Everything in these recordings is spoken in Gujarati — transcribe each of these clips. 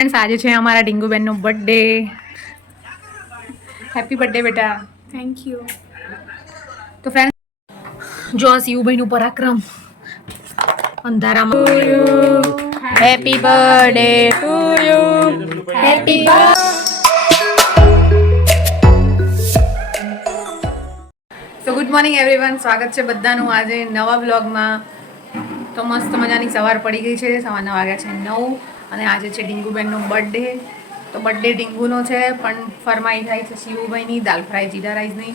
ફ્રેન્ડ્સ આજે છે અમારા ડીંગુબેનનો બર્થડે હેપી બર્થડે બેટા. થેન્ક યુ તો ફ્રેન્ડ જો આ શિવભાઈનું પરાક્રમ અંધારામાં happy birthday to you happy so good morning everyone સ્વાગત છે બધાનું આજે નવા બ્લોગમાં તો મસ્ત મજાની સવાર પડી ગઈ છે. સવારના વાગ્યા છે નવ. અને આજે છે ડીંગુબેનનો બર્થડે. તો બર્થડે ડીંગુનો છે, પણ ફરમાઈ થાય છે શિવુભાઈની, દાલ ફ્રાય, જીરા રાઈસની.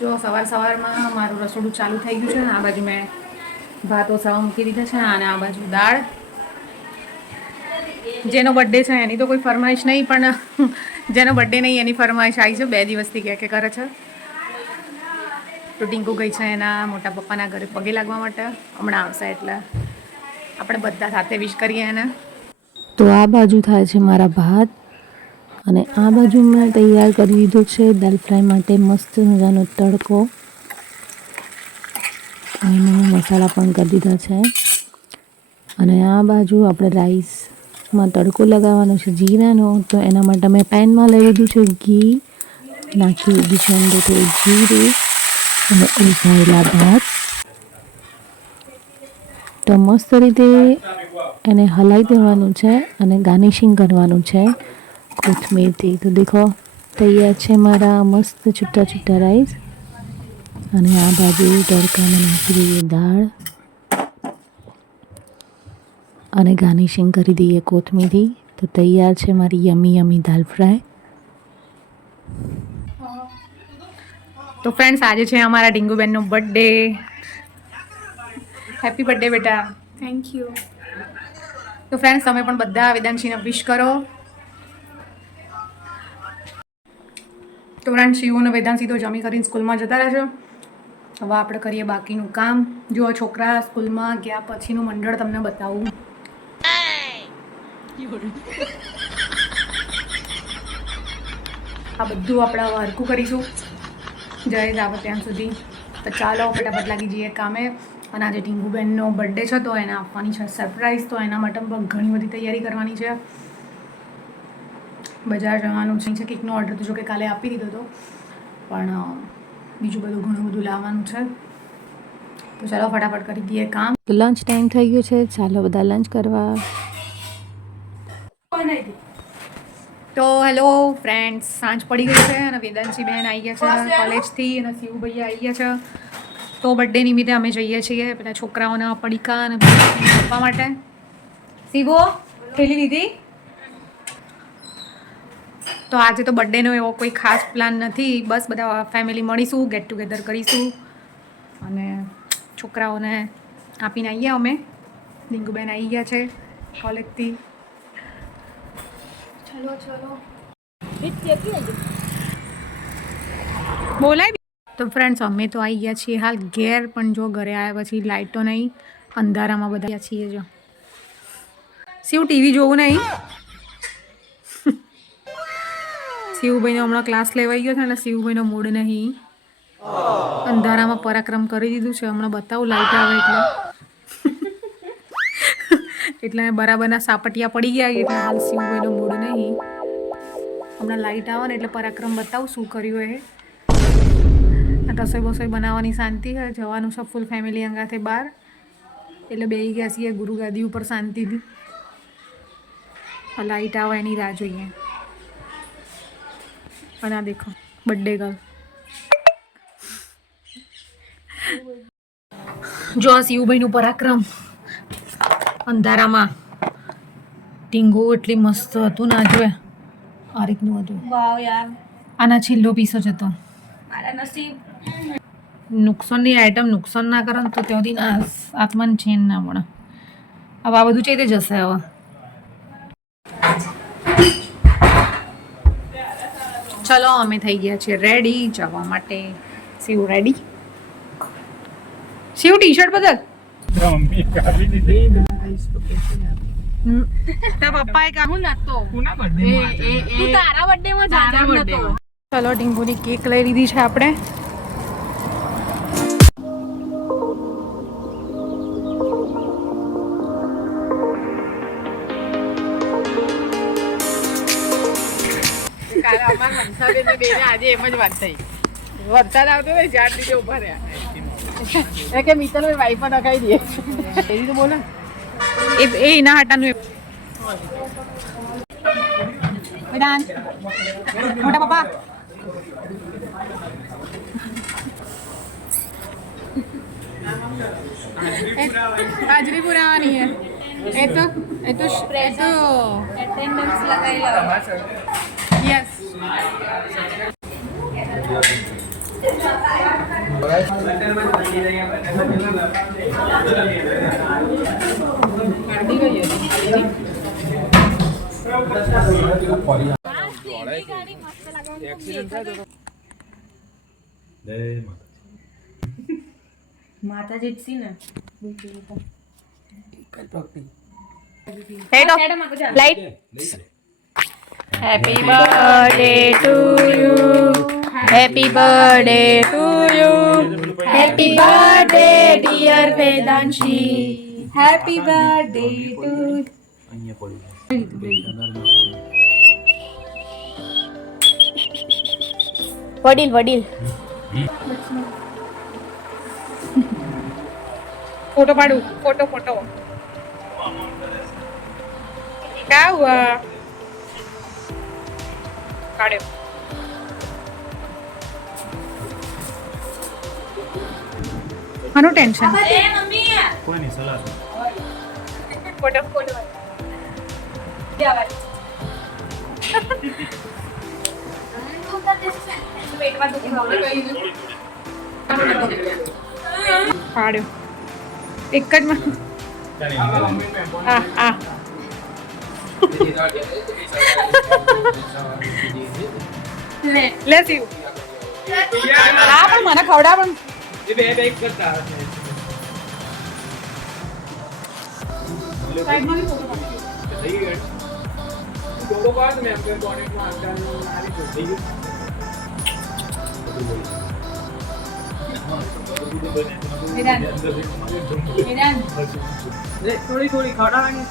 જો સવાર સવારમાં મારું રસોડું ચાલુ થઈ ગયું છે ને, આ બાજુ મેં ભાતો સવા મૂકી દીધા છે અને આ બાજુ દાળ. જેનો બર્થડે છે, એની તો કોઈ ફરમાઈશ નહીં, પણ જેનો બર્થડે નહીં, એની ફરમાઈશ આવી છે. બે દિવસથી કે કે કરે છે. તો ટીંકુ ગઈ છે એના મોટા પપ્પાના ઘરે પગે લાગવા માટે. હમણાં આવશે એટલે આપણે બધા સાથે વિશ કરીએ એને. તો આ બાજુ થાય છે મારા ભાત. અને આ બાજુ મેં તૈયાર કરી દીધો છે દાલ ફ્રાય માટે મસ્ત મજાનો તડકો. અને મસાલા પણ કરી દીધા છે. અને આ બાજુ આપણે રાઈસમાં તડકો લગાવવાનો છે, જીરાનો. તો એના માટે મેં પેનમાં લઈ લીધું છે ઘી. નાખી દીધું છે અંદર થોડું જીરું અને ઉસાયેલા ભાત. તો મસ્ત રીતે એને હલાવી દેવાનું છે અને ગાર્નિશિંગ કરવાનું છે. કોથમીરથી તો દેખો તૈયાર છે મારા મસ્ત છૂટા છૂટા રાઈસ અને આ બાજુ તડકામાં નાખી દઈએ દાળ. અને ગાર્નિશિંગ કરી દઈએ કોથમીરથી. તો તૈયાર છે મારી યમી યમી દાલ ફ્રાય. તો ફ્રેન્ડ્સ આજે છે અમારા ડીંગુબેનનો બર્થડે હેપી બર્થડે બેટા. થેન્ક યુ તો ફ્રેન્ડ્સ તમે પણ બધા વેદાંશીને વિશ કરો. તો ફ્રેન્ડ શિવ અને વેદાંશી તો જમી કરીને સ્કૂલમાં જતા રહેશે હવે આપણે કરીએ બાકીનું કામ. જો આ છોકરા સ્કૂલમાં ગયા પછીનું મંડળ તમને બતાવું. આ બધું આપણે હરકું કરીશું. જય આવે ત્યાં સુધી. તો ચાલો, ફટાફટ લાગી જઈએ કામે. અને આજે ટીંગુબેનનો બર્થડે છે તો એને આપવાની છે સરપ્રાઈઝ તો એના માટે પણ ઘણી બધી તૈયારી કરવાની છે. બજાર જવાનું છે કેકનો ઓર્ડર તો જો કે કાલે આપી દીધો હતો પણ બીજું બધું ઘણું બધું લાવવાનું છે. તો ચાલો ફટાફટ કરી દઈએ કામ. તો લંચ ટાઈમ થઈ ગયો છે ચાલો બધા લંચ કરવા. તો હેલો ફ્રેન્ડ્સ સાંજ પડી ગઈ છે અને વેદાંશી બેન આવી ગયા છે કોલેજથી અને શિવભાઈ આવી ગયા છે. તો બર્થડે નિમિત્તે અમે જઈએ છીએ પેલા છોકરાઓના પડીકા અને આપવા માટે. શિવો થેલી લીધી? તો આજે તો બર્થડેનો એવો કોઈ ખાસ પ્લાન નથી. બસ બધા ફેમિલી મળીશું ગેટ ટુગેધર કરીશું અને છોકરાઓને આપીને આવીએ અમે. ડીંગુબેન આવી ગયા છે કોલેજથી ચલો ચલો. બોલાય તો ફ્રેન્ડ્સ અમે તો આવી ગયા છીએ હાલ ઘેર, પણ જો ઘરે આવ્યા પછી લાઇટો નહીં. અંધારામાં બધા છીએ જો. શિવ ટીવી જોવું નહીં? શિવભાઈનો હમણાં ક્લાસ લેવાઈ ગયો છે અને શિવભાઈનો મૂડ નહીં. અંધારામાં પરાક્રમ કરી દીધું છે. હમણાં બતાવું લાઇટ આવે એટલે. એટલે બરાબરના સાપટિયા પડી ગયા એટલે હાલ શિવભાઈનો મૂડ નહીં. હમણાં લાઇટ આવે ને એટલે પરાક્રમ બતાવું શું કર્યું એ. રસોઈ બસોઈ બનાવવાની શાંતિ છે જવાનું છે ફૂલ ફેમિલી અંગાથે બહાર એટલે બે ગયા છીએ ગુરુ ગાદી ઉપર શાંતિથી. લાઈટ આવે એની રાહ જોઈએ. અને આ દેખો બર્થડે ગર્લ જો આ શિવભાઈનું પરાક્રમ. અંધારામાં. ટીંગો એટલી મસ્ત હતું ના જોએ. આ રીતનું હતું. વાવ યાર. આના છેલ્લો પીસો જ હતો. મારા નસીબ. નુકસાનની આઈટમ નુકસાન ના કરે ને તો ત્યાંથી ના આત્માને ચેન ના મળે. હવે આ બધું ચેતે જશે હવે? ચલો અમે થઈ ગયા છીએ રેડી જવા માટે. Shiv ready Shiv T shirt બદલ. ચલો ડીંગુની કેક લઈ લીધી છે આપણે. બેને આજે એમ જ વાત થઈ. વરસાદ આવતો હોય ઝાડ નીચે ઊભા રહ્યા. કે મિત્ર વાઈફ નખાઈ દે. એવી તો બોલે. એ એ એના હાટાનું વેદાંત મોટા પપ્પા. હાજરી પુરાવાની હે એ તો એ તો એ તો અટેન્ડન્સ લગાવી લો યસ માતા જીતસી ને light Happy birthday to you. Happy birthday to you. Happy birthday dear Vedanshi. Happy birthday to વડીલ વડીલ ફોટો પાડું ફોટો ફોટો કાવા કાઢ્યો. આનું ટેન્શન. કોઈની સલાહ પાડ્યો. એક જ માં. આ આ લે લે હા પણ મને ખવડા પણ. સાઈડમાં બી photo પાડ. વેદાંત વેદાંત થોડી થોડી ખવડાવવાની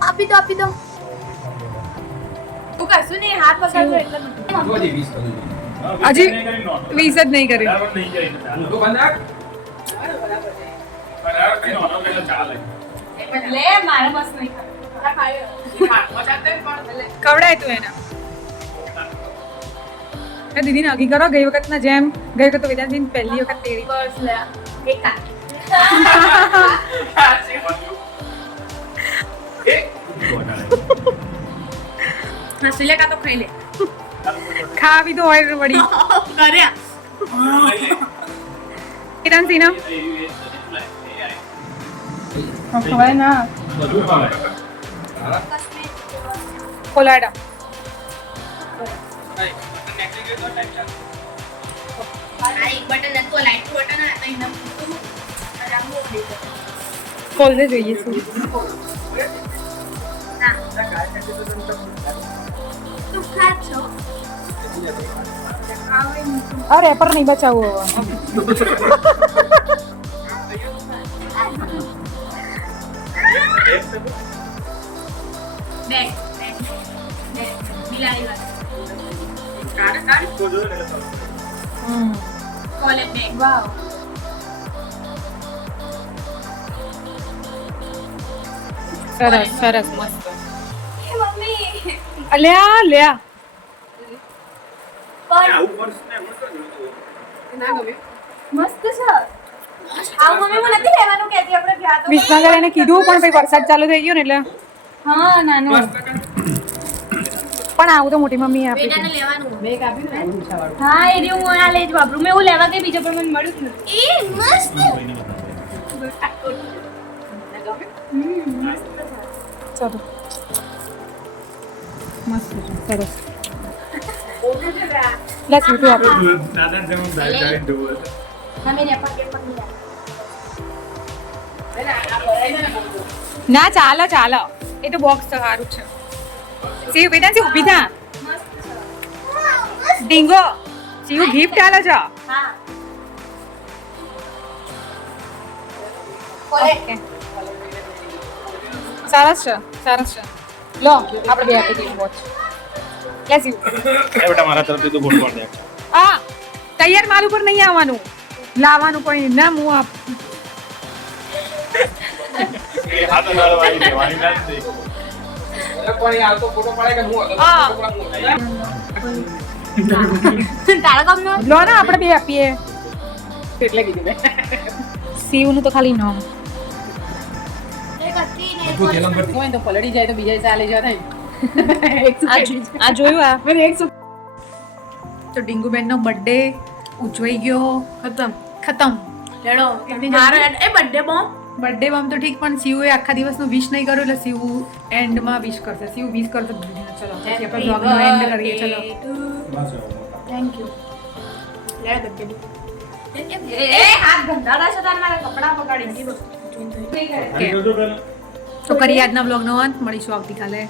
આપી દો આપી દો. તું કશું નહીં હાથ પકડજો એટલે હજી વીસ જ નહીં કરી. લે મારે મસ્ત નહીં ખવડાય તું એના. એ દીદીને હગી કરો. ગઈ વખતના જેમ ગઈ વખત તો પહેલી વખત તેડી. બસ લે એક તો ખાઈ લે. ખાવી તો હોય વળી. કર્યા સિંહ ખવાય ના. કોલાડા એક બટન દે જોઈએ તું અરે રેપર નહીં બચાવવું. હવે બે બે બિલાડી વાત. હમ. કોલેજ બેગ વાવ સરસ સરસ મસ્ત અલ્યા લ્યા મસ્ત છે વિસનગર એને કીધું પણ વરસાદ ચાલુ થઈ ગયો ને એટલે હા, નાનું પણ આવું તો મોટી મમ્મી આપી બેટાને લેવાનું. બેગ આપ્યું હા એ રહ્યું હું આ લઈ જ વાપરું મેં એવું લેવા કે બીજો પણ મને મળ્યું જ નથી. એ મસ્ત. ચાલો. મસ્ત છે સરસ. મેં પકડી ના ચાલો ચાલો. એ તો બોક્સ તો સારું છે. સી બેટા સી ઊભી થા. ડીંગો શિવ ગિફ્ટ આલે છે. સરસ છે સરસ છે. લો આપણે બે આપી દઈએ વોચ લે શિવ એ બેટા મારા તરફથી તું ગુડ મોર્નિંગ આ તૈયાર માલ ઉપર નહીં આવવાનું. લાવવાનું કોઈ ના હું આપ હાથ તો નળવાળી દેવાની નથી. લો ને આપણે બે આપીએ. એટલે કીધું મેં. શિવનું તો ખાલી નામ. એક હતી ને એક હોય તો પલળી જાય તો બીજા ચાલે જાય આ જોયું આ? એક સો તો ડીંગુબેનનો બર્થડે ઉજવાઈ ગયો. ખતમ. ખતમ. લેડો મારો એ બર્થડે બોમ્બ બર્થડે આમ તો ઠીક પણ શિવે આખા દિવસનું વિશ નહીં કર્યું એટલે શિવ એન્ડમાં વિશ કરશે. શિવ વિશ કરશે. ચલો પછી આપણે બ્લોગનો એન્ડ કરીએ. ચલો. થેન્ક યુ લેડો બર્થડે એ હાથ ગંધાડા છે તાર મારા કપડા બગાડી તો કરી આજના બ્લોગનો અંત. મળીશું આવતીકાલે.